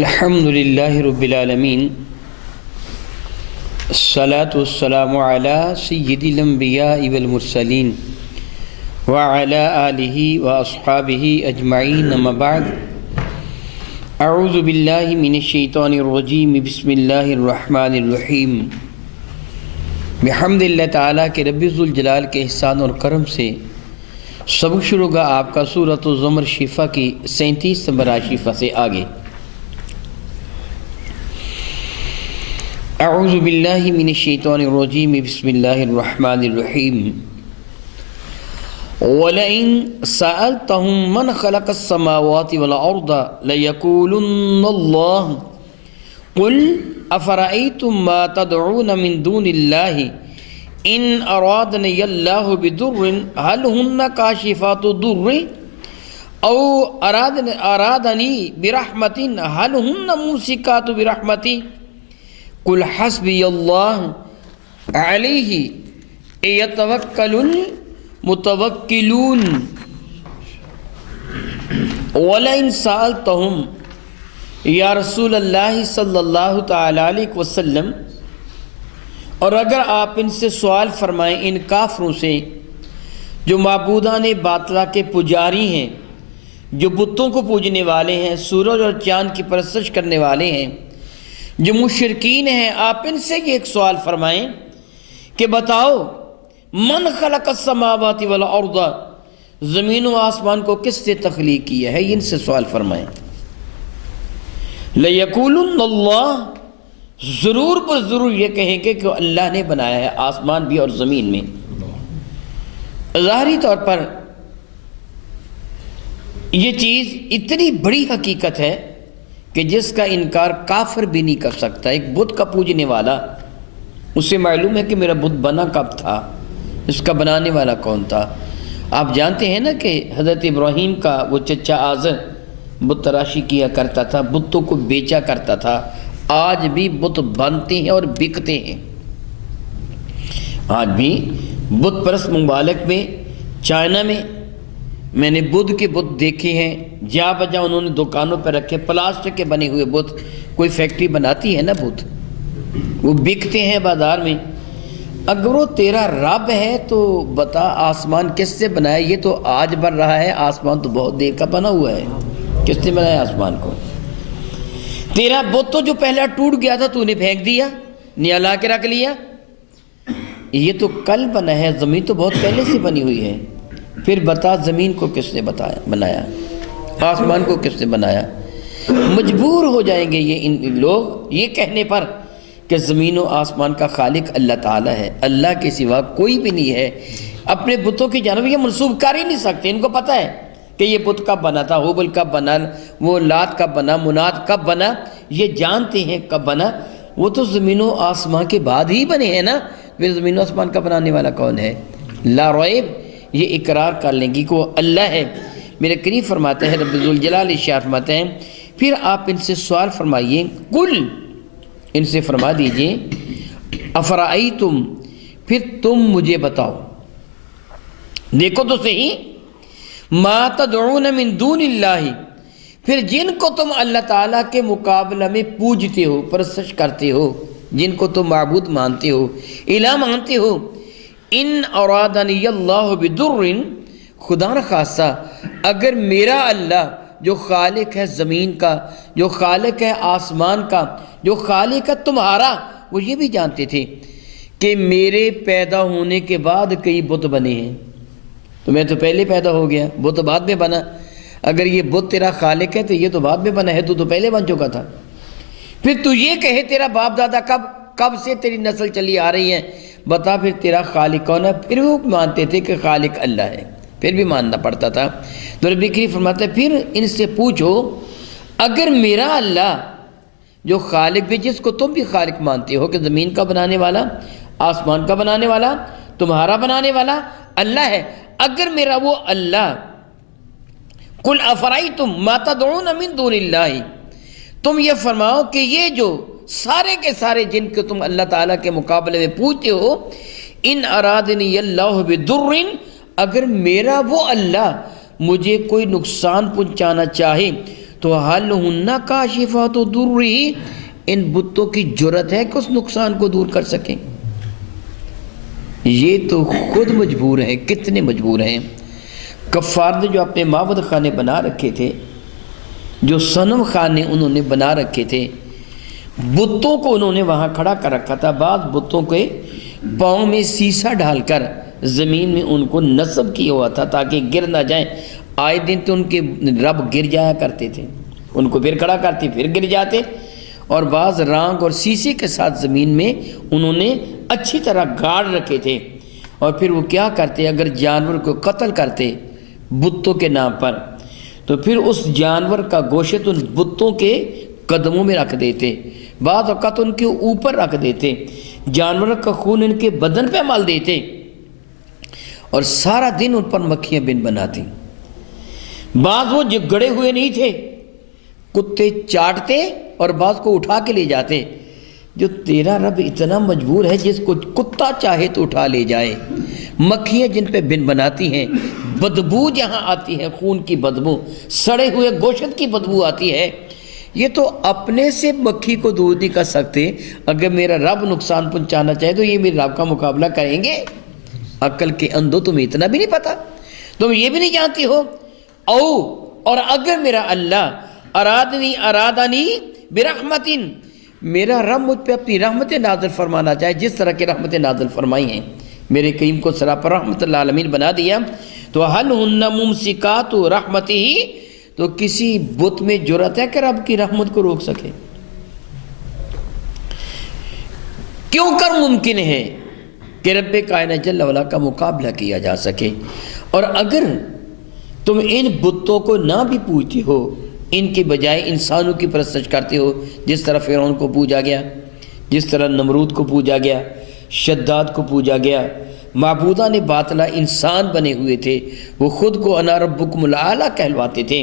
الحمد للہ رب العالمین، الصلاة والسلام علی سید الانبیاء والمرسلین وعلی آلہ واصحابہ اجمعین، اما بعد، اعوذ باللہ من الشیطان الرجیم، بسم اللہ الرحمن الرحیم۔ بحمد اللہ تعالیٰ کے رب ذوالجلال کے احسان اور کرم سے سبق شروع ہوگا آپ کا سورۃ الزمر شفا کی 37 نمبر شفا سے آگے۔ اعوذ باللہ من الشیطان الرجیم، بسم اللہ الرحمن الرحیم۔ وَلَئِن سَأَلْتَهُم مَّنْ خَلَقَ السَّمَاوَاتِ وَالْأَرْضَ لَيَقُولُنَّ اللَّهُ قُلْ أَفَرَأَيْتُم مَّا تَدْعُونَ مِن دُونِ اللَّهِ إِنْ أَرَادَنِيَ اللَّهُ بِضُرٍّ هَلْ هُنَّ كَاشِفَاتُ الضُّرِّ أَوْ أَرَادَنِي بِرَحْمَةٍ هَلْ هُنَّ مُمْسِكَاتُ بِرَحْمَتِهِ قُلْ حَسْبِيَ اللَّهُ عَلَيْهِ يَتَوَكَّلُ الْمُتَوَكِّلُونَ۔ وَلَئِن سَأَلْتَهُمْ، یا رسول اللہ صلی اللہ تعالی علیہ وسلم، اور اگر آپ ان سے سوال فرمائیں ان کافروں سے جو معبودان باطلہ کے پجاری ہیں، جو بتوں کو پوجنے والے ہیں، سورج اور چاند کی پرستش کرنے والے ہیں، جو مشرکین ہیں، آپ ان سے یہ ایک سوال فرمائیں کہ بتاؤ، من خلق السماوات والارض، زمین و آسمان کو کس نے تخلیق کیا ہے، ان سے سوال فرمائیں۔ لَيَقُولُنَّ اللَّهُ، ضرور پر ضرور یہ کہیں گے کہ اللہ نے بنایا ہے آسمان بھی اور زمین میں۔ ظاہری طور پر یہ چیز اتنی بڑی حقیقت ہے کہ جس کا انکار کافر بھی نہیں کر سکتا۔ ایک بت کا پوجنے والا، اسے معلوم ہے کہ میرا بت بنا کب تھا، اس کا بنانے والا کون تھا۔ آپ جانتے ہیں نا کہ حضرت ابراہیم کا وہ چچا آزر بت تراشی کیا کرتا تھا، بتوں کو بیچا کرتا تھا۔ آج بھی بت بنتے ہیں اور بکتے ہیں۔ آج بھی بت پرست ممالک میں، چائنا میں نے بدھ کے بت دیکھے ہیں، جا بجا انہوں نے دکانوں پہ رکھے، پلاسٹک کے بنے ہوئے بت۔ کوئی فیکٹری بناتی ہے نا بت، وہ بکتے ہیں بازار میں۔ اگر وہ تیرا رب ہے تو بتا آسمان کس سے بنایا؟ یہ تو آج بن رہا ہے، آسمان تو بہت دیر کا بنا ہوا ہے۔ کس نے بنایا آسمان کو؟ تیرا بت تو جو پہلا ٹوٹ گیا تھا تو نے پھینک دیا، نیا کے رکھ لیا۔ یہ تو کل بنا ہے، زمین تو بہت پہلے سے بنی ہوئی ہے۔ پھر بتا زمین کو کس نے بنایا، آسمان کو کس نے بنایا؟ مجبور ہو جائیں گے یہ ان لوگ یہ کہنے پر کہ زمین و آسمان کا خالق اللہ تعالیٰ ہے، اللہ کے سوا کوئی بھی نہیں ہے۔ اپنے بتوں کی جانب یہ منسوب کر ہی نہیں سکتے۔ ان کو پتہ ہے کہ یہ بت کب بنا تھا، ہوبل کب بنا، وہ لات کب بنا، منات کب بنا، یہ جانتے ہیں کب بنا۔ وہ تو زمین و آسمان کے بعد ہی بنے ہیں نا، پھر زمین و آسمان کا بنانے والا کون ہے؟ لا ریب، یہ اقرار کر لیں گی کہ وہ اللہ ہے۔ میرے کریم فرماتے ہیں، رب ذوالجلال ارشاد فرماتے ہیں، پھر آپ ان سے سوال فرمائیے، قل، ان سے فرما دیجئے، افرأیتم، پھر تم مجھے بتاؤ، دیکھو تو صحیح، ما تدعون من دون اللہ، پھر جن کو تم اللہ تعالیٰ کے مقابلہ میں پوجتے ہو، پرستش کرتے ہو، جن کو تم معبود مانتے ہو، الہ مانتے ہو، ان ارادنی اللہ بضر، خدا نخواستہ اگر میرا اللہ جو خالق ہے زمین کا، جو خالق ہے آسمان کا، جو خالق ہے تمہارا، وہ یہ بھی جانتے تھے کہ میرے پیدا ہونے کے بعد کئی بت بنے ہیں، تو میں تو پہلے پیدا ہو گیا، بت بعد میں بنا۔ اگر یہ بت تیرا خالق ہے تو یہ تو بعد میں بنا ہے، تو پہلے بن چکا تھا۔ پھر تو یہ کہے تیرا باپ دادا کب سے تیری نسل چلی آ رہی ہے، بتا پھر تیرا خالق کون ہے؟ پھر وہ مانتے تھے کہ خالق اللہ ہے، پھر بھی ماننا پڑتا تھا۔ تو رب کریم فرماتا ہے پھر ان سے پوچھو، اگر میرا اللہ جو خالق بھی، جس کو تم بھی خالق مانتے ہو کہ زمین کا بنانے والا، آسمان کا بنانے والا، تمہارا بنانے والا اللہ ہے، اگر میرا وہ اللہ، قل افرأیتم ما تدعون من دون اللہ، تم یہ فرماؤ کہ یہ جو سارے کے سارے جن کو تم اللہ تعالیٰ کے مقابلے میں پوچھتے ہو، ان ارادنی اللہ بضر، اگر میرا وہ اللہ مجھے کوئی نقصان پہنچانا چاہے تو حل ہن کاشفات ضرری، ان بتوں کی جرت ہے کہ اس نقصان کو دور کر سکیں؟ یہ تو خود مجبور ہیں، کتنے مجبور ہیں۔ کفار نے جو اپنے معبد خانے بنا رکھے تھے، جو صنم خانے انہوں نے بنا رکھے تھے، بتوں کو انہوں نے وہاں کھڑا کر رکھا تھا، بعض بتوں کے پاؤں میں سیسا ڈال کر زمین میں ان کو نصب کیا ہوا تھا تاکہ گر نہ جائیں۔ آئے دن تو ان کے رب گر جایا کرتے تھے، ان کو پھر کھڑا کرتے پھر گر جاتے، اور بعض رانگ اور سیسے کے ساتھ زمین میں انہوں نے اچھی طرح گاڑ رکھے تھے۔ اور پھر وہ کیا کرتے، اگر جانور کو قتل کرتے بتوں کے نام پر تو پھر اس جانور کا گوشت ان بتوں کے قدموں میں رکھ دیتے، بعض اوقات ان کے اوپر رکھ دیتے، جانور کا خون ان کے بدن پہ مل دیتے، اور سارا دن ان پر مکھیاں بن بناتی۔ بعض وہ جو گڑے ہوئے نہیں تھے، کتے چاٹتے اور بعض کو اٹھا کے لے جاتے۔ جو تیرا رب اتنا مجبور ہے، جس کو کتا چاہے تو اٹھا لے جائے، مکھیاں جن پہ بن بناتی ہیں، بدبو جہاں آتی ہے، خون کی بدبو، سڑے ہوئے گوشت کی بدبو آتی ہے، یہ تو اپنے سے مکھی کو دور نہیں کر سکتے، اگر میرا رب نقصان پہنچانا چاہے تو یہ میرے رب کا مقابلہ کریں گے؟ عقل کے اندھو، تمہیں اتنا بھی نہیں پتا، تم یہ بھی نہیں جانتی ہو؟ اور اگر میرا اللہ ارادنی برحمتن، میرا رب مجھ پہ اپنی رحمت نازل فرمانا چاہے، جس طرح کی رحمت نازل فرمائی ہیں، میرے کریم کو سراپر رحمت اللہ عالمین بنا دیا، تو حل ہن ممسکات رحمتہ، تو کسی بت میں جرأت ہے کہ رب کی رحمت کو روک سکے؟ کیوں کر ممکن ہے کہ رب کائنات جل وعلا کا مقابلہ کیا جا سکے؟ اور اگر تم ان بتوں کو نہ بھی پوجتے ہو، ان کے بجائے انسانوں کی پرستش کرتے ہو، جس طرح فرعون کو پوجا گیا، جس طرح نمرود کو پوجا گیا، شداد کو پوجا گیا، معبودان باطلہ انسان بنے ہوئے تھے، وہ خود کو انا ربکم الاعلی کہلواتے تھے،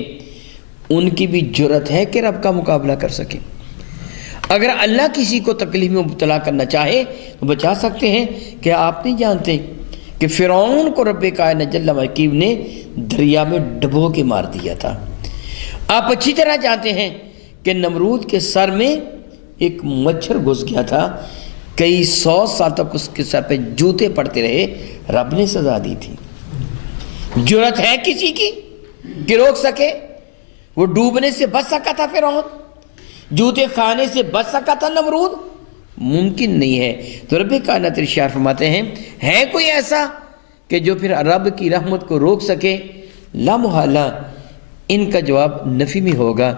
ان کی بھی جرأت ہے کہ رب کا مقابلہ کر سکیں؟ اگر اللہ کسی کو تکلیف میں مبتلا کرنا چاہے تو بچا سکتے ہیں۔ کہ آپ نہیں جانتے کہ فرعون کو رب کائنات جل وعلا نے دریا میں ڈبو کے مار دیا تھا؟ آپ اچھی طرح جانتے ہیں کہ نمرود کے سر میں ایک مچھر گھس گیا تھا، کئی 100 سال تک اس کے سر پہ جوتے پڑتے رہے، رب نے سزا دی تھی۔ جرأت ہے کسی کی کہ روک سکے؟ وہ ڈوبنے سے بچ سکا تھا فرعون؟ جوتے کھانے سے بچ سکا تھا نمرود؟ ممکن نہیں ہے۔ تو رب کائنات ارشاد فرماتے ہیں، ہے کوئی ایسا کہ جو پھر رب کی رحمت کو روک سکے؟ لا محالہ، ان کا جواب نفی میں ہوگا،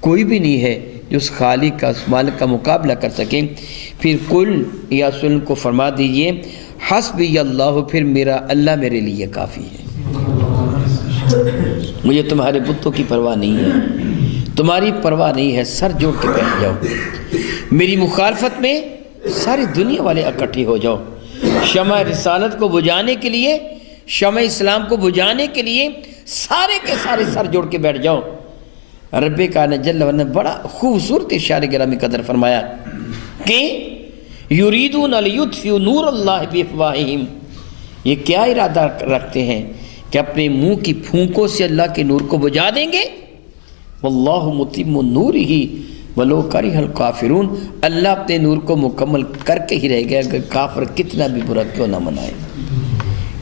کوئی بھی نہیں ہے جو اس خالق کا، اس مالک کا مقابلہ کر سکے۔ پھر کل یا سن کو فرما دیجئے، حسبی اللہ، پھر میرا اللہ میرے لیے کافی ہے، مجھے تمہارے بتوں کی پرواہ نہیں ہے، تمہاری پرواہ نہیں ہے، سر جوڑ کے بیٹھ جاؤ، میری مخالفت میں ساری دنیا والے اکٹھے ہو جاؤ، شمع رسالت کو بجھانے کے لیے، شمع اسلام کو بجھانے کے لیے سارے کے سارے سر جوڑ کے بیٹھ جاؤ۔ رب کائنات جل وعلا نے بڑا خوبصورت اشارے گرامی قدر فرمایا کہ یریدون لیطفئوا نور اللہ بافواہہم، یہ کیا ارادہ رکھتے ہیں کہ اپنے منہ کی پھونکوں سے اللہ کے نور کو بجھا دیں گے؟ واللہ متم نورہ ولو کرہ الکافرون، اللہ اپنے نور کو مکمل کر کے ہی رہ گیا، اگر کافر کتنا بھی برا کیوں نہ منائے،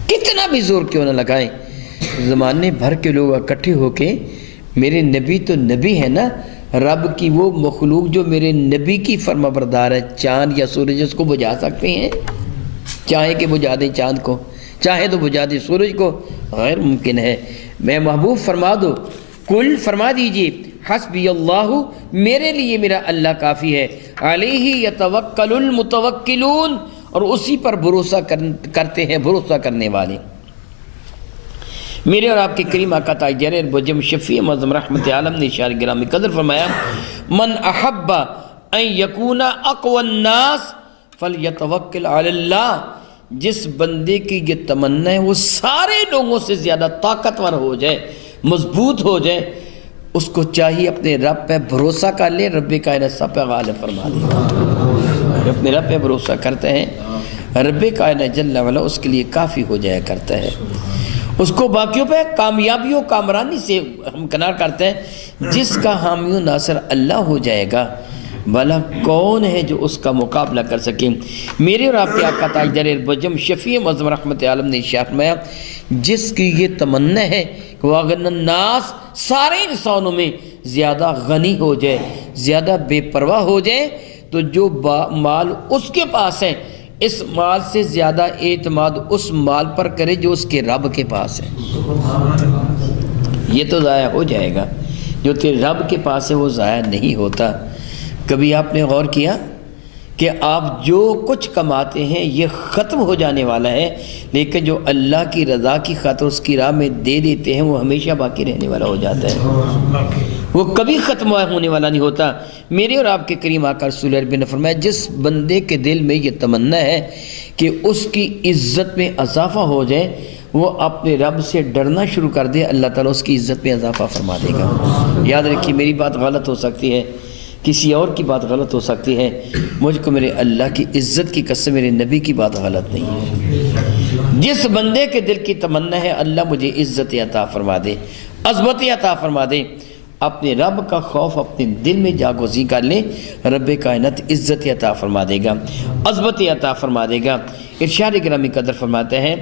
کتنا بھی زور کیوں نہ لگائے۔ زمانے بھر کے لوگ اکٹھے ہو کے، میرے نبی تو نبی ہے نا، رب کی وہ مخلوق جو میرے نبی کی فرما بردار ہے، چاند یا سورج اس کو بجھا سکتے ہیں؟ چاہے کہ بجھا دیں چاند کو، چاہے تو بجھا دیں سورج کو، غیر ممکن ہے۔ میں محبوب فرما دو، کل فرما دیجئے، حسبی اللہ، میرے لیے میرا اللہ کافی ہے، علیہ یتوکل المتوکلون، اور اسی پر بھروسہ کرتے ہیں بھروسہ کرنے والے۔ میرے اور آپ کے کریم آقا تاجدار بجم شفیع معظم رحمت عالم نے اشارہ گرامی قدر فرمایا، من احب ان یکون اقوی الناس فلیتوکل علی اللہ، جس بندے کی یہ تمنا ہے وہ سارے لوگوں سے زیادہ طاقتور ہو جائے، مضبوط ہو جائے، اس کو چاہیے اپنے رب پہ بھروسہ کر لے، رب کائنات سب پہ غالب فرما دے۔ اپنے رب پہ بھروسہ کرتے ہیں، رب کائنات جل وعلا اس کے لیے کافی ہو جایا کرتا ہے۔ اس کو باقیوں پہ کامیابی و کامرانی سے ہم کنار کرتے ہیں۔ جس کا حامی و ناصر اللہ ہو جائے گا، بھلا کون ہے جو اس کا مقابلہ کر سکے؟ میرے اور آپ کے آقا تاجدار بجم شفیع معظم رحمت عالم نے ارشاد فرمایا، جس کی یہ تمنا ہے کہ وہ اغنى الناس، سارے انسانوں میں زیادہ غنی ہو جائے، زیادہ بے پرواہ ہو جائے، تو جو مال اس کے پاس ہے، اس مال سے زیادہ اعتماد اس مال پر کرے جو اس کے رب کے پاس ہے۔ یہ تو ضائع ہو جائے گا، جو تیرے رب کے پاس ہے وہ ضائع نہیں ہوتا۔ کبھی آپ نے غور کیا کہ آپ جو کچھ کماتے ہیں یہ ختم ہو جانے والا ہے، لیکن جو اللہ کی رضا کی خاطر اس کی راہ میں دے دیتے ہیں وہ ہمیشہ باقی رہنے والا ہو جاتا ہے، وہ کبھی ختم ہونے والا نہیں ہوتا۔ میرے اور آپ کے کریم آقا رسول عربی نے فرمایا، جس بندے کے دل میں یہ تمنا ہے کہ اس کی عزت میں اضافہ ہو جائے، وہ اپنے رب سے ڈرنا شروع کر دے، اللہ تعالیٰ اس کی عزت میں اضافہ فرما دے گا۔ یاد رکھیے، میری بات غلط ہو سکتی ہے، کسی اور کی بات غلط ہو سکتی ہے، مجھ کو میرے اللہ کی عزت کی قسم میرے نبی کی بات غلط نہیں ہے۔ جس بندے کے دل کی تمنا ہے اللہ مجھے عزت عطا فرما دے، عظمت عطا فرما دے، اپنے رب کا خوف اپنے دل میں جاگوزی کر لیں، رب کائنات عزت عطا فرما دے گا، عظمت عطا فرما دے گا۔ ارشاد گرامی قدر فرماتے ہیں،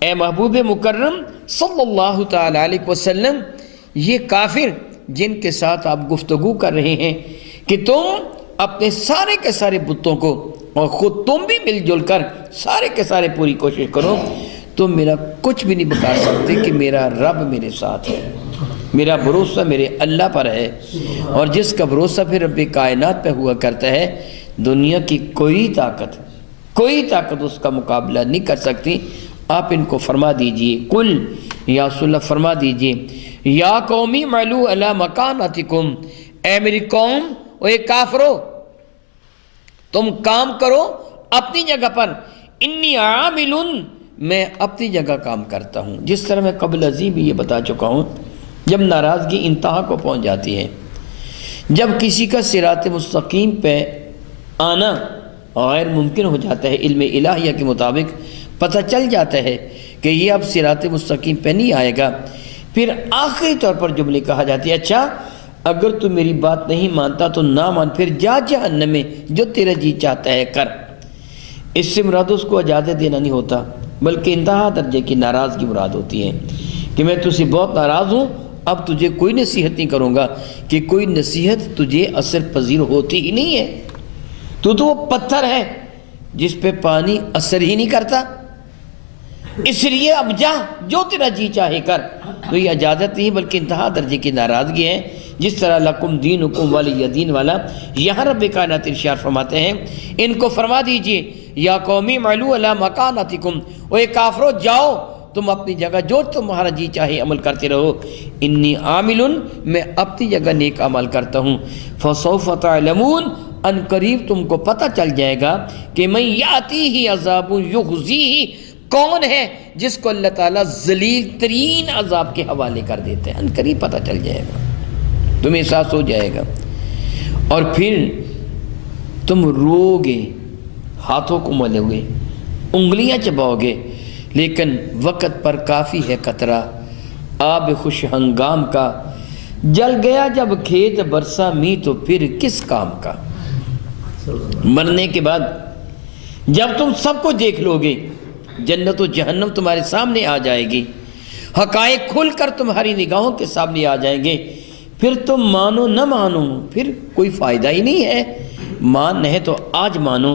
اے محبوب مکرم صلی اللہ تعالی علیہ وسلم، یہ کافر جن کے ساتھ آپ گفتگو کر رہے ہیں کہ تم اپنے سارے کے سارے بتوں کو اور خود تم بھی مل جل کر سارے کے سارے پوری کوشش کرو، تم میرا کچھ بھی نہیں بتا سکتے کہ میرا رب میرے ساتھ ہے، میرا بھروسہ میرے اللہ پر ہے، اور جس کا بھروسہ پھر رب کائنات پہ ہوا کرتا ہے، دنیا کی کوئی طاقت اس کا مقابلہ نہیں کر سکتی۔ آپ ان کو فرما دیجئے، قل یا رسول اللہ فرما دیجئے، یا قومی معلو علی مکانتکم، اے میری قوم و اے کافرو، تم کام کرو اپنی جگہ پر، انی عامل، میں اپنی جگہ کام کرتا ہوں۔ جس طرح میں قبل ازیں بھی یہ بتا چکا ہوں، جب ناراضگی انتہا کو پہنچ جاتی ہے، جب کسی کا صراط مستقیم پہ آنا غیر ممکن ہو جاتا ہے، علم الہیہ کے مطابق پتہ چل جاتا ہے کہ یہ اب صراط مستقیم پہ نہیں آئے گا، پھر آخری طور پر جملے کہا جاتی ہے، اچھا اگر تو میری بات نہیں مانتا تو نہ مان، پھر جا جہنم میں، جو تیرا جی چاہتا ہے کر۔ اس سے مراد اس کو اجازت دینا نہیں ہوتا، بلکہ انتہا درجے کی ناراضگی مراد ہوتی ہے کہ میں تجھ سے بہت ناراض ہوں، اب تجھے کوئی نصیحت نہیں کروں گا، کہ کوئی نصیحت تجھے اثر پذیر ہوتی ہی نہیں ہے، تو وہ پتھر ہے جس پہ پانی اثر ہی نہیں کرتا، اس لیے اب جا، جو تیرا جی چاہے کر۔ تو یہ اجازت نہیں بلکہ انتہا درجے کی ناراضگی ہے، جس طرح لکم دینکم ولی دین والا یہاں رب کائنات ارشاد فرماتے ہیں، ان کو فرما دیجئے، یا قومی معلو علی مکانتکم، اے کافرو جاؤ تم اپنی جگہ جو تمہارا جی چاہے عمل کرتے رہو، انی عامل، میں اپنی جگہ نیک عمل کرتا ہوں، فسوف تعلمون، ان قریب تم کو پتہ چل جائے گا کہ من یاتیہ عذاب یخزیہ، کون ہے جس کو اللہ تعالیٰ ذلیل ترین عذاب کے حوالے کر دیتے ہیں، ان قریب پتہ چل جائے گا، تمہیں احساس ہو جائے گا، اور پھر تم رو گے، ہاتھوں کو ملے ہوئے، انگلیاں چباؤ گے، لیکن وقت پر کافی ہے قطرہ آب خوش ہنگام کا، جل گیا جب کھیت برسا می تو پھر کس کام کا۔ مرنے کے بعد جب تم سب کو دیکھ لو گے، جنت و جہنم تمہارے سامنے آ جائے گی، حقائق کھل کر تمہاری نگاہوں کے سامنے آ جائیں گے، پھر تم مانو نہ مانو پھر کوئی فائدہ ہی نہیں ہے، مان ہے تو آج مانو،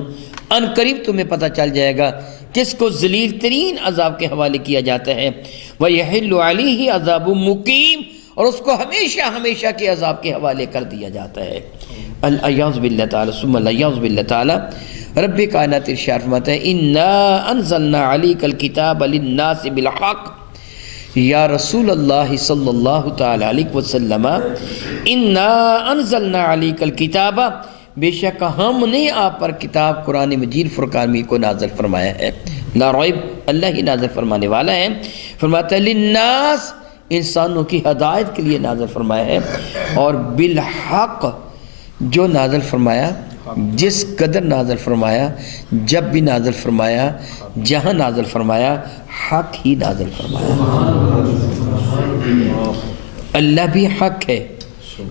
ان قریب تمہیں پتہ چل جائے گا کس کو ذلیل ترین عذاب کے حوالے کیا جاتا ہے، وَيَحِلُّ عَلَيْهِ عَذَابٌ مُقِيمٌ، اور اس کو ہمیشہ ہمیشہ کے عذاب کے حوالے کر دیا جاتا ہے۔ الیاذ باللہ تعالی ثم الیاذ باللہ تعالی، رب کائنات ارشاد فرماتا ہے، اِنَّا أَنزَلْنَا عَلَيْكَ الْكِتَابَ لِلنَّاسِ بِالْحَقِّ، یا رسول اللہ صلی اللہ تعالی علیہ وسلم، اِنَّا أَنزَلْنَا عَلَيْكَ الْكِتَابَ، بے شک ہم نے آپ پر کتاب قرآن مجید فرقان میں کو نازل فرمایا ہے، لا ریب، اللہ ہی نازل فرمانے والا ہے، فرماتا ہے للناس، انسانوں کی ہدایت کے لیے نازل فرمایا ہے، اور بالحق، جو نازل فرمایا، جس قدر نازل فرمایا، جب بھی نازل فرمایا، جہاں نازل فرمایا، حق ہی نازل فرمایا۔ اللہ بھی حق ہے،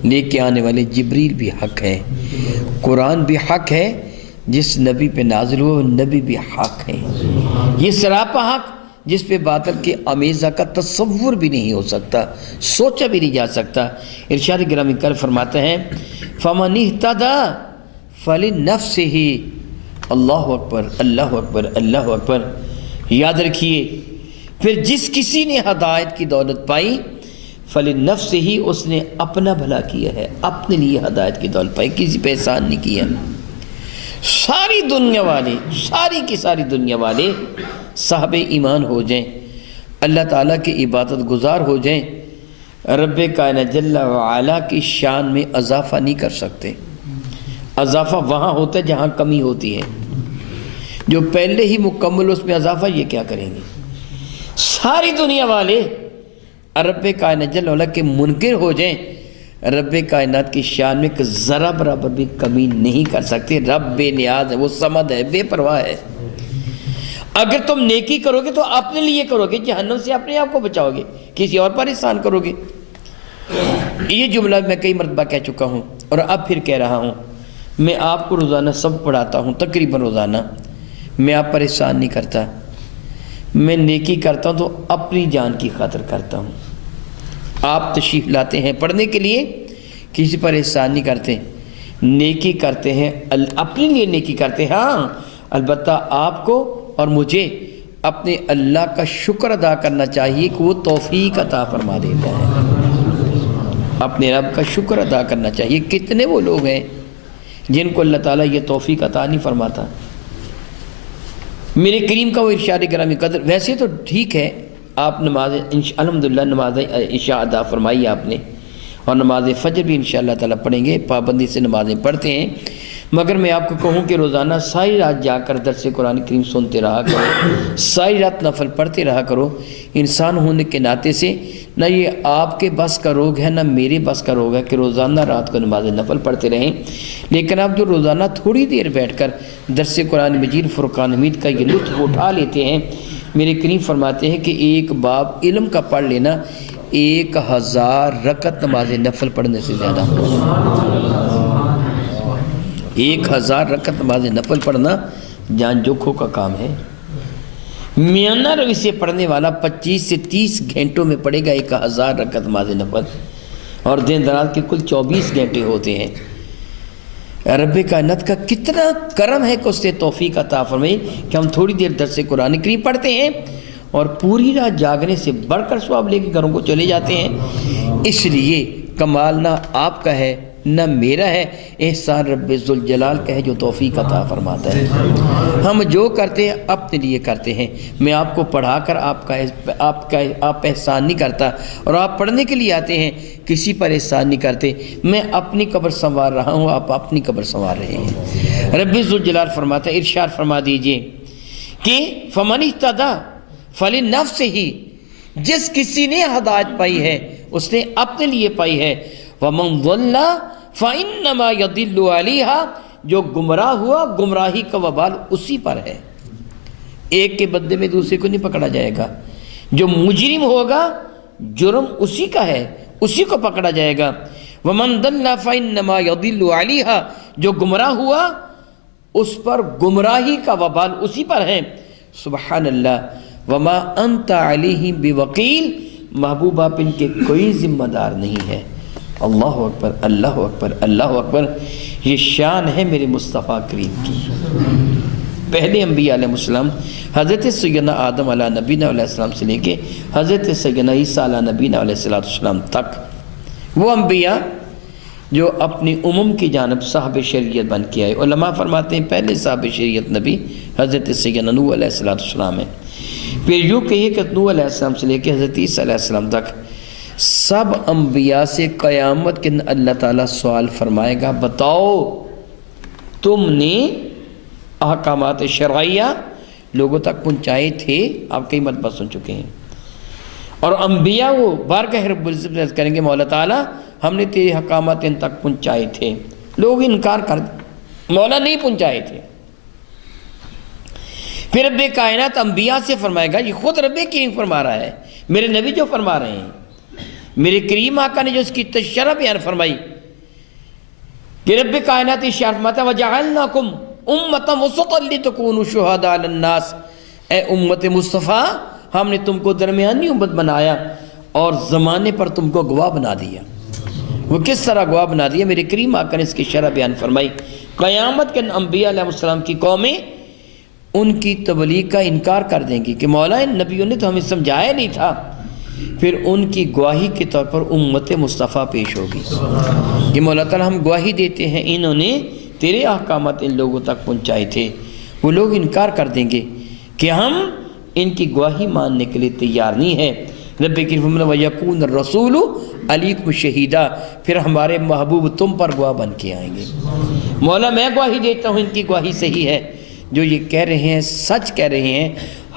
لے کے آنے والے جبریل بھی حق ہے، قرآن بھی حق ہے، جس نبی پہ نازل ہوا وہ نبی بھی حق ہے۔ یہ سراپا حق جس پہ باطل کے آمیزہ کا تصور بھی نہیں ہو سکتا، سوچا بھی نہیں جا سکتا۔ ارشاد گرامی کر فرماتے ہیں فَمَنِ اهْتَدَى فَلِنَفْسِهِ۔ اللہ اکبر، اللہ اکبر، اللہ اکبر۔ یاد رکھیے، پھر جس کسی نے ہدایت کی دولت پائی، فَلِنَفْسِهِ، اس نے اپنا بھلا کیا ہے، اپنے لیے ہدایت کی دولت پائی، کسی پہ احسان نہیں کیا۔ ساری دنیا والے، ساری کی ساری دنیا والے صاحب ایمان ہو جائیں، اللہ تعالیٰ کی عبادت گزار ہو جائیں، رب کائنات جل وعلا کی شان میں اضافہ نہیں کر سکتے۔ اضافہ وہاں ہوتا ہے جہاں کمی ہوتی ہے، جو پہلے ہی مکمل اس میں اضافہ یہ کیا کریں گے؟ ساری دنیا والے رب کائنات جل وعلا کے منکر ہو جائیں، رب کائنات کی شان میں ذرا برابر بھی کمی نہیں کر سکتے۔ رب بے نیاز ہے، وہ صمد ہے، بے پرواہ ہے۔ اگر تم نیکی کرو گے تو اپنے لیے کرو گے، جہنم سے اپنے آپ کو بچاؤ گے، کسی اور پر احسان کرو گے۔ یہ جملہ میں کئی مرتبہ کہہ چکا ہوں اور اب پھر کہہ رہا ہوں، میں آپ کو روزانہ سب پڑھاتا ہوں، تقریباً روزانہ۔ میں آپ پر احسان نہیں کرتا، میں نیکی کرتا ہوں تو اپنی جان کی خاطر کرتا ہوں۔ آپ تشریف لاتے ہیں پڑھنے کے لیے، کسی پر احسان نہیں کرتے، نیکی کرتے ہیں، اپنے لیے نیکی کرتے ہیں۔ ہاں البتہ آپ کو اور مجھے اپنے اللہ کا شکر ادا کرنا چاہیے کہ وہ توفیق عطا فرما دیتا ہے، اپنے رب کا شکر ادا کرنا چاہیے۔ کتنے وہ لوگ ہیں جن کو اللہ تعالیٰ یہ توفیق عطا نہیں فرماتا۔ میرے کریم کا وہ ارشاد گرامی قدر، ویسے تو ٹھیک ہے، آپ نماز الحمدللہ نماز عشاء ادا فرمائی آپ نے، اور نماز فجر بھی انشاءاللہ تعالیٰ پڑھیں گے، پابندی سے نمازیں پڑھتے ہیں، مگر میں آپ کو کہوں کہ روزانہ ساری رات جا کر درس قرآن کریم سنتے رہا کرو، ساری رات نفل پڑھتے رہا کرو۔ انسان ہونے کے ناطے سے نہ یہ آپ کے بس کا روگ ہے، نہ میرے بس کا روگ ہے کہ روزانہ رات کو نماز نفل پڑھتے رہیں، لیکن آپ جو روزانہ تھوڑی دیر بیٹھ کر درس قرآن مجید فرقان حمید کا یہ لطف اٹھا لیتے ہیں، میرے کریم فرماتے ہیں کہ ایک باب علم کا پڑھ لینا 1000 رکعت نماز نفل پڑھنے سے زیادہ ہوگا۔ 1000 رکعت نماز نفل پڑھنا جان جوکھوں کا کام ہے۔ میانہ روی سے پڑھنے والا 25 سے 30 گھنٹوں میں پڑھے گا 1000 رکعت نماز نفل، اور دن رات کے کل 24 گھنٹے ہوتے ہیں۔ رب کائنات کا کتنا کرم ہے کہ اس سے توفیق عطا فرمائے کہ ہم تھوڑی دیر درس قرآن کریم پڑھتے ہیں اور پوری رات جاگنے سے بڑھ کر ثواب لے کے گھروں کو چلے جاتے ہیں۔ اس لیے کمال نہ آپ کا ہے نہ میرا ہے، احسان رب ذوالجلال کا ہے جو توفیق عطا فرماتا ہے۔ ہم جو کرتے ہیں اپنے لیے کرتے ہیں۔ میں آپ کو پڑھا کر آپ احسان نہیں کرتا، اور آپ پڑھنے کے لیے آتے ہیں، کسی پر احسان نہیں کرتے۔ میں اپنی قبر سنوار رہا ہوں، آپ اپنی قبر سنوار رہے ہیں۔ رب ذوالجلال فرماتا ہے، ارشاد فرما دیجئے کہ فَمَنِ اهْتَدَى فَلِنَفْسِهِ، جس کسی نے ہدایت پائی ہے اس نے اپنے لیے پائی ہے، وَمَنْ ضَلَّ فَإِنَّمَا يَضِلُّ عَلَيْهَا، جو گمراہ ہوا گمراہی کا وبال اسی پر ہے۔ ایک کے بدلے میں دوسرے کو نہیں پکڑا جائے گا، جو مجرم ہوگا جرم اسی کا ہے، اسی کو پکڑا جائے گا۔ وَمَنْ ضَلَّ فَإِنَّمَا يَضِلُّ عَلَيْهَا، جو گمراہ ہوا اس پر گمراہی کا وبال اسی پر ہے۔ سبحان اللہ، وَمَا أَنْتَ عَلَيْهِمْ بِوَقِيلٍ، محبوب آپ ان کے کوئی ذمہ دار نہیں ہے۔ اللہ اکبر، اللہ اکبر، اللہ اکبر۔ یہ شان ہے میرے مصطفیٰ کریم کی۔ پہلے انبیاء علیہ السلام، حضرت سیدنا آدم علیہ نبینا علیہ السلام سے لے کے حضرت سیدنا عیسیٰ علیہ نبینا علیہ السلام تک، وہ انبیاء جو اپنی امم کی جانب صاحب شریعت بن کے آئے۔ علماء فرماتے ہیں پہلے صاحب شریعت نبی حضرت سیدنا نوح علیہ السلام ہے۔ پھر یوں کہیے کہ نوح علیہ السلام سے لے کے حضرت عیسیٰ علیہ السلام تک سب انبیاء سے قیامت کے دن اللہ تعالیٰ سوال فرمائے گا، بتاؤ تم نے احکامات شرعیہ لوگوں تک پہنچائے تھے؟ آپ کئی مرتبہ سن چکے ہیں۔ اور انبیاء وہ بارگاہ رب العزت کریں گے، مولا تعالیٰ ہم نے تیرے احکامات ان تک پہنچائے تھے۔ لوگ انکار کر مولا نہیں پہنچائے تھے۔ پھر رب کائنات انبیاء سے فرمائے گا، یہ خود رب کریم فرما رہا ہے، میرے نبی جو فرما رہے ہیں، میرے کریم آقا نے جو اس کی تشریح بیان فرمائی کہ رب کائنات ارشاد فرماتا ہے وَجَعَلْنَاكُمْ أُمَّةً وَسَطًا لِتَكُونُوا شُهَدَاءَ عَلَى النَّاسِ، اے امت مصطفیٰ ہم نے تم کو درمیانی امت بنایا اور زمانے پر تم کو گواہ بنا دیا۔ وہ کس طرح گواہ بنا دیا؟ میرے کریم آقا نے اس کی شرح بیان فرمائی، قیامت کے انبیاء علیہ السلام کی قومیں ان کی تبلیغ کا انکار کر دیں گی کہ مولا ان نبیوں نے تو ہمیں سمجھایا نہیں تھا، پھر ان کی گواہی کے طور پر امت مصطفیٰ پیش ہوگی کہ مولا تعالیٰ ہم گواہی دیتے ہیں انہوں نے تیرے احکامات ان لوگوں تک پہنچائے تھے۔ وہ لوگ انکار کر دیں گے کہ ہم ان کی گواہی ماننے کے لیے تیار نہیں ہیں۔ رب کریم فرماتا ہے وَيَكُونَ الرَّسُولُ عَلَيْكُمْ شَهِيدًا، پھر ہمارے محبوب تم پر گواہ بن کے آئیں گے۔ مولا میں گواہی دیتا ہوں ان کی گواہی صحیح ہے، جو یہ کہہ رہے ہیں سچ کہہ رہے ہیں۔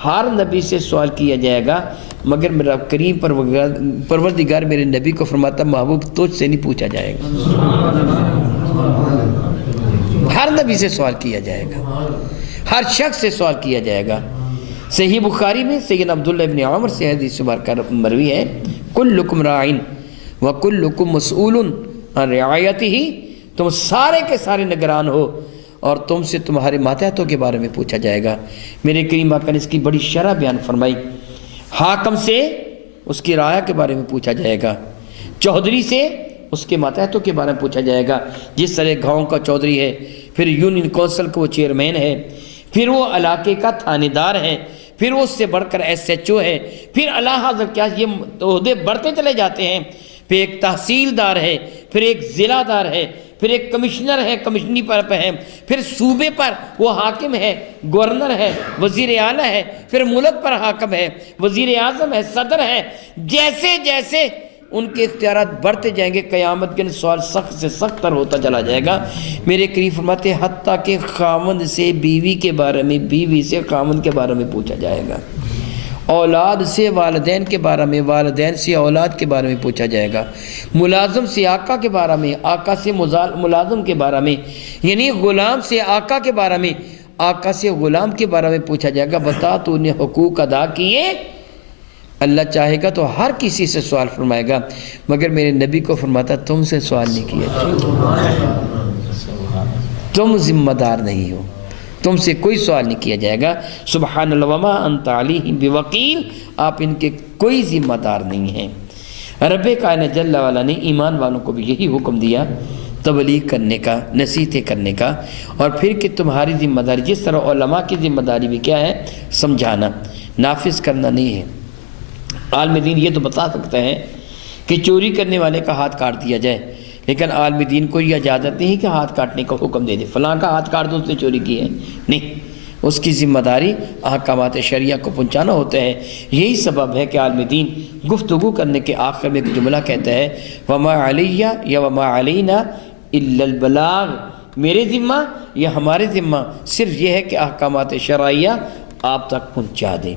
ہر نبی سے سوال کیا جائے گا، مگر میرا کریم پروردگار میرے نبی کو فرماتا محبوب تجھ سے نہیں پوچھا جائے گا۔ ہر نبی سے سوال کیا جائے گا، ہر شخص سے سوال کیا جائے گا۔ صحیح بخاری میں سیدنا عبداللہ ابن عمر سے حدیث مروی ہے کلکم راعٍ وکلکم مسئول عن رعایتہ، تم سارے کے سارے نگران ہو اور تم سے تمہارے ماتحتوں کے بارے میں پوچھا جائے گا۔ میرے کریم آقا نے اس کی بڑی شرح بیان فرمائی۔ حاکم سے اس کی رعایا کے بارے میں پوچھا جائے گا، چودھری سے اس کے ماتحتوں کے بارے میں پوچھا جائے گا، جس طرح گاؤں کا چودھری ہے، پھر یونین کونسل کا وہ چیئرمین ہے، پھر وہ علاقے کا تھانے دار ہے، پھر وہ اس سے بڑھ کر ایس ایچ او ہے، پھر اللہ حضرت کیا یہ عہدے بڑھتے چلے جاتے ہیں، پھر ایک تحصیلدار ہے، پھر ایک ضلع دار ہے، پھر ایک کمشنر ہے، کمشنری پر ہے، پھر صوبے پر وہ حاکم ہے، گورنر ہے، وزیر اعلیٰ ہے، پھر ملک پر حاکم ہے، وزیر اعظم ہے، صدر ہے۔ جیسے جیسے ان کے اختیارات بڑھتے جائیں گے، قیامت کے سوال سخت سے سخت تر ہوتا چلا جائے گا۔ میرے قریب فرماتے ہیں حتیٰ کہ خاوند سے بیوی کے بارے میں، بیوی سے خاوند کے بارے میں پوچھا جائے گا، اولاد سے والدین کے بارے میں، والدین سے اولاد کے بارے میں پوچھا جائے گا، ملازم سے آقا کے بارے میں، آقا سے ملازم کے بارے میں، یعنی غلام سے آقا کے بارے میں، آقا سے غلام کے بارے میں پوچھا جائے گا۔ بتا تو نے حقوق ادا کیے؟ اللہ چاہے گا تو ہر کسی سے سوال فرمائے گا، مگر میرے نبی کو فرماتا تم سے سوال نہیں کیا جائے گا، تم ذمہ دار نہیں ہو، تم سے کوئی سوال نہیں کیا جائے گا۔ سبحان اللہ وما انت علیہم بوکیل، آپ ان کے کوئی ذمہ دار نہیں ہیں۔ رب کائنات جل وعلا نے ایمان والوں کو بھی یہی حکم دیا تبلیغ کرنے کا، نصیحتیں کرنے کا، اور پھر کہ تمہاری ذمہ داری جس طرح علماء کی ذمہ داری بھی کیا ہے؟ سمجھانا، نافذ کرنا نہیں ہے۔ عالم دین یہ تو بتا سکتے ہیں کہ چوری کرنے والے کا ہاتھ کاٹ دیا جائے، لیکن عالم دین کو یہ اجازت نہیں کہ ہاتھ کاٹنے کا حکم دے دے، فلاں کا ہاتھ کاٹ دو اس نے چوری کی ہے، نہیں، اس کی ذمہ داری احکامات شریعہ کو پہنچانا ہوتا ہے۔ یہی سبب ہے کہ عالم دین گفتگو کرنے کے آخر میں ایک جملہ کہتا ہے وما علیہ یا وما علینا الا البلاغ، میرے ذمہ یا ہمارے ذمہ صرف یہ ہے کہ احکامات شرعیہ آپ تک پہنچا دیں۔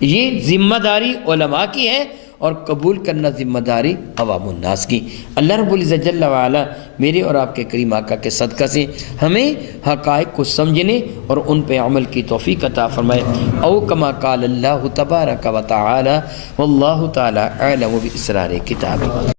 یہ ذمہ داری علماء کی ہے اور قبول کرنا ذمہ داری عوام الناس کی۔ اللہ رب العزت جل وعلا میرے اور آپ کے کریم آقا کے صدقہ سے ہمیں حقائق کو سمجھنے اور ان پہ عمل کی توفیق عطا فرمائے۔ او کما قال اللہ تبارک و تعالی واللہ تعالی اعلم باسرار کتابہ۔